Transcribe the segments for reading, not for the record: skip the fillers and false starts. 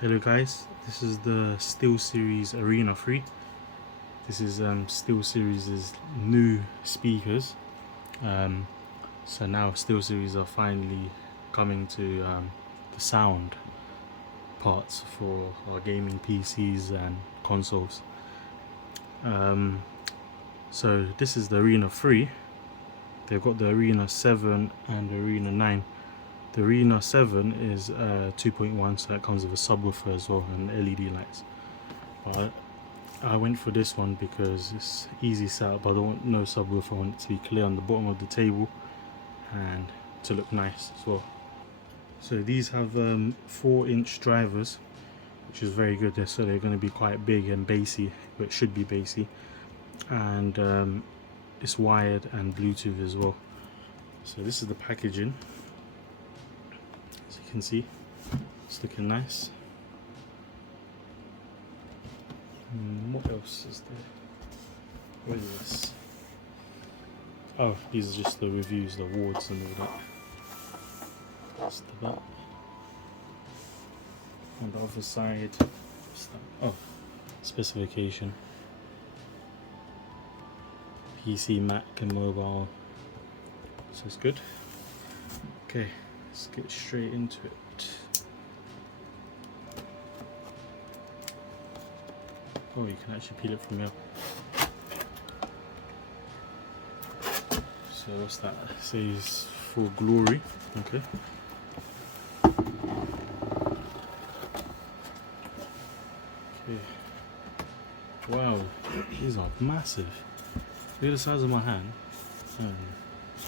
Hello guys, this is the Steelseries Arena 3. This is Steelseries' new speakers. So now Steelseries are finally coming to the sound parts for our gaming PCs and consoles. So this is the Arena 3. They've got the Arena 7 and the Arena 9. The Arena 7 is 2.1, so it comes with a subwoofer as well and LED lights. But I went for this one because it's easy setup. I don't want no subwoofer. I want it to be clear on the bottom of the table and to look nice as well. So these have 4-inch drivers, which is very good. So they're going to be quite big and bassy, but it should be bassy. And it's wired and Bluetooth as well. So this is the packaging. As you can see, it's looking nice. What else is there? What is this? Oh, these are just the reviews, the awards and all that. That's the back. On the other side, what's that? Oh, specification. PC, Mac and mobile. So it's good. Okay, let's get straight into it. Oh, you can actually peel it from here. So what's that? It says for glory. Okay. Okay. Wow, these are massive. Look at the size of my hand.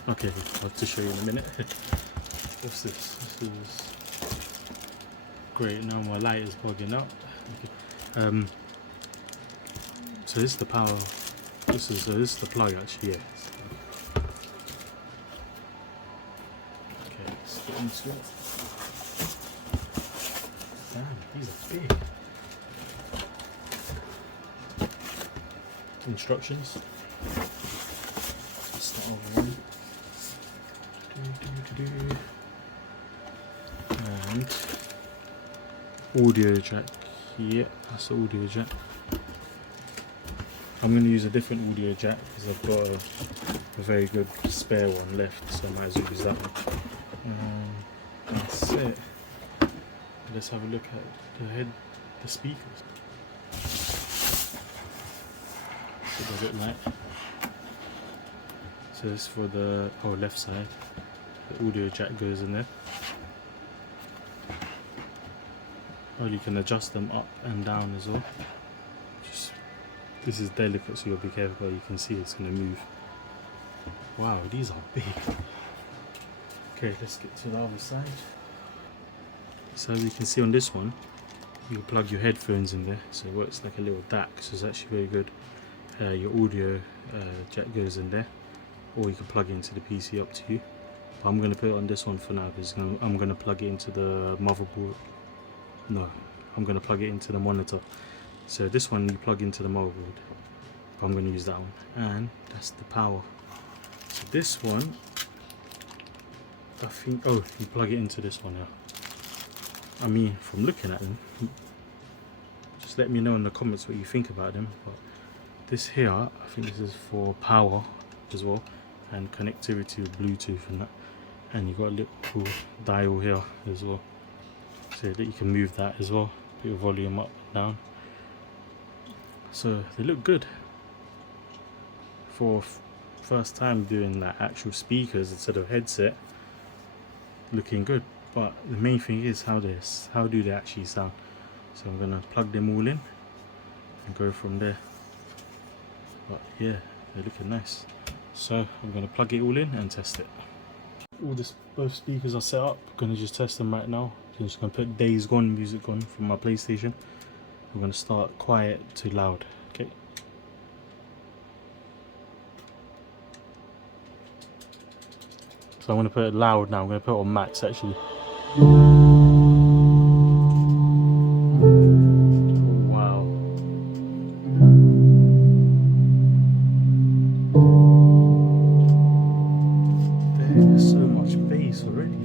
Okay, I'll have to show you in a minute. What's this? This is great. Now my light is bugging up. Okay. So this is the power. This is the plug actually. Yeah. Okay, let's get into it. Damn, these are big. Instructions. Start over one. And audio jack. Yeah, that's the audio jack. I'm going to use a different audio jack because I've got a very good spare one left, so I might as well use that one. That's it. Let's have a look at the speakers. So they look like. So this is for the left side. The audio jack goes in there. Oh, you can adjust them up and down as well. This is delicate, so you'll be careful. You can see it's going to move. Wow, these are big. Okay, let's get to the other side. So as you can see on this one, you plug your headphones in there, so it works like a little DAC, so it's actually very good. Your audio jack goes in there, or you can plug it into the PC, up to you. But I'm going to put it on this one for now because I'm going to plug it into the motherboard. No, I'm going to plug it into the monitor. So this one you plug into the motherboard. I'm going to use that one, and that's the power. So this one, I think, you plug it into this one now. I mean, from looking at them, just let me know in the comments what you think about them. But this here, I think this is for power as well, and connectivity with Bluetooth and that. And you got a little dial here as well, so that you can move that as well, put your volume up and down. So they look good for first time doing like actual speakers instead of headset. Looking good, but the main thing is how do they actually sound. So I'm gonna plug them all in and go from there. But yeah, they're looking nice. So I'm gonna plug it all in and test it. Both speakers are set up. I'm gonna just test them right now. I'm just gonna put Days Gone music on from my PlayStation. I'm going to start quiet to loud. Okay. So I'm going to put it loud now. I'm going to put it on max actually. Wow. There's so much bass already.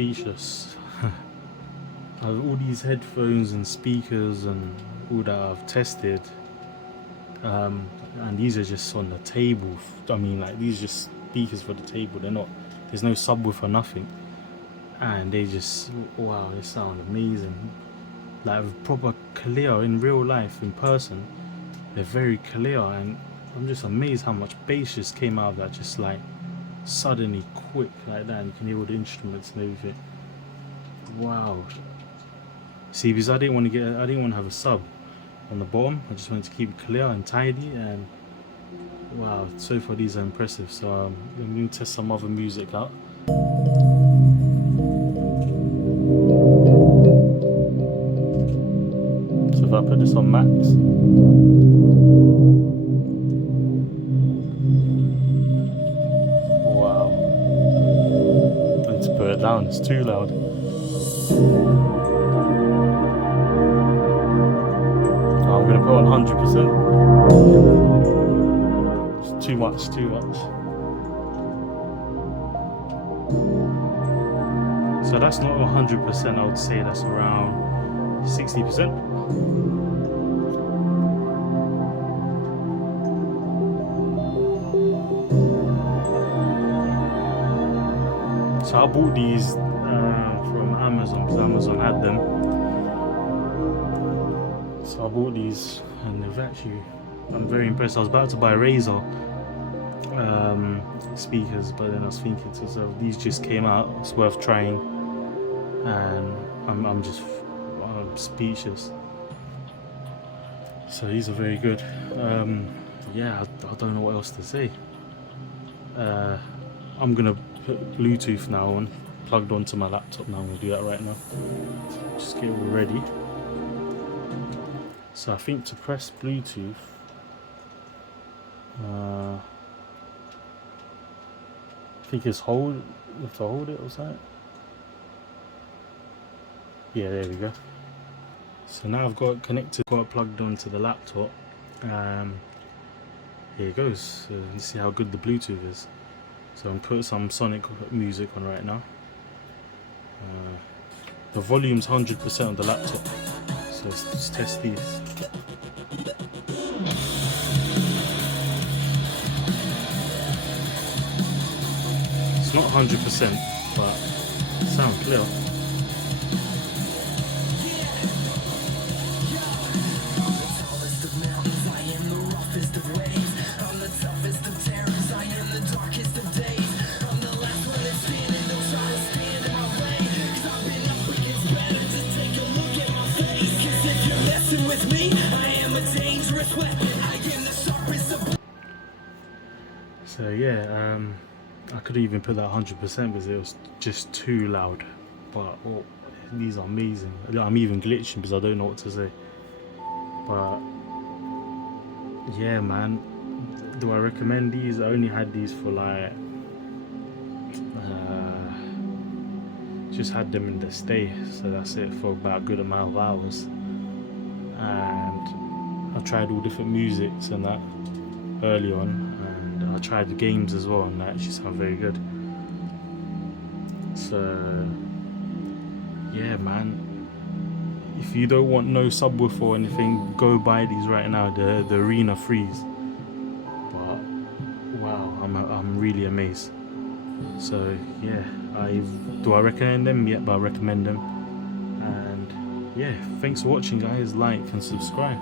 speechless. All these headphones and speakers and all that I've tested, and these are just on the table. I mean, like, these are just speakers for the table. They're not, there's no subwoofer, nothing, and they just, wow, they sound amazing. Like, proper clear in real life, in person. They're very clear, and I'm just amazed how much bass just came out of that, just like suddenly, quick like that. And you can hear all the instruments and everything. Wow. See, because I didn't want to have a sub on the bottom. I just wanted to keep it clear and tidy, and wow, so far these are impressive. So I'm going to test some other music out. So if I put this on max, wow, I need to put it down, it's too loud. I'm going to put on 100%. It's too much, too much. So that's not 100%, I would say that's around 60%. So I bought these from Amazon, because Amazon had them. So I bought these, and they've actually, I'm very impressed. I was about to buy Razer speakers, but then I was thinking to myself, these just came out, it's worth trying, and I'm speechless. So these are very good. Yeah, I don't know what else to say. I'm gonna put Bluetooth now on, plugged onto my laptop now. I'm gonna do that right now. Just get it all ready. So I think to press Bluetooth, I think it's hold. You have to hold it or something. Yeah, there we go. So now I've got it connected, got it plugged onto the laptop. Here it goes. So you see how good the Bluetooth is. So I'm putting some Sonic music on right now. The volume's 100% on the laptop. So let's test these. It's not 100%, but it sounds clear. So yeah, I could even put that 100% because it was just too loud. But oh, these are amazing. I'm even glitching because I don't know what to say. But yeah, man, do I recommend these? I only had these for like just had them in the stay, so that's it, for about a good amount of hours. And I tried all different musics and that early on, and I tried the games as well, and that actually sound very good. So yeah, man, if you don't want no subwoofer or anything, go buy these right now, the Arena 3s. But wow, I'm really amazed. So yeah, do I recommend them? Yeah, but I recommend them. And yeah, thanks for watching, guys. Like and subscribe.